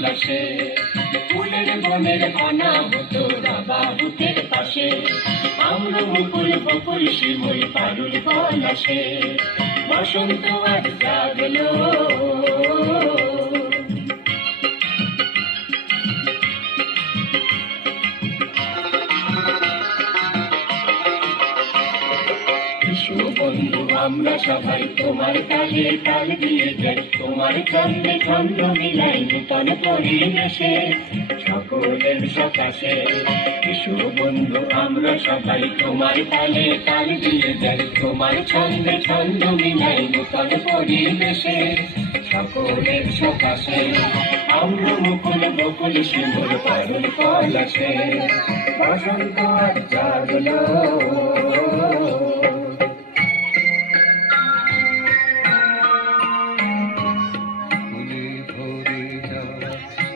পলাশে, ফুলের বনের অনাহত রাবা বুকের পাশে, আম্র মুকুল বকুল শিমুল পারুল পলাশে, বসন্ত আজ জাগলো। বন্ধু আমরা সবাই তোমার তালে তাল দিয়ে যাই, তোমার ছন্দে ছন্দ মিলাই নূতন পরিবেশে সকলের সকাশে। শিশু বন্ধু আমরা সবাই তোমার তালে তাল দিয়ে যাই, তোমার ছন্দে ছন্দ মিলাই নূতন পরিবেশে সকলের সকাশে। আম্র মুকুল বকুল শিমুল পারুল পলাশে, বসন্ত আজ জাগলো।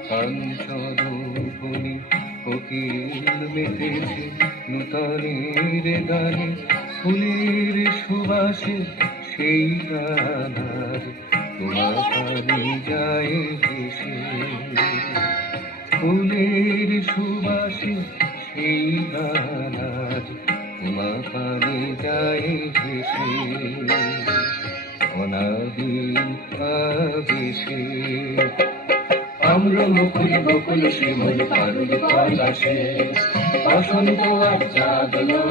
কাঞ্চনবনি কোকিল মেতেছে নূতনের গানে, ফুলের সুবাসে সেই গানার তোমার কানে যায় ভেসে। ফুলের সুবাসে সেই গানার তোমার কানে যায় ভেসে, অনাদিল আবেশে। আম্র মুকুল বকুল শিমুল পারুল পলাশে, বসন্ত আজ জাগলো।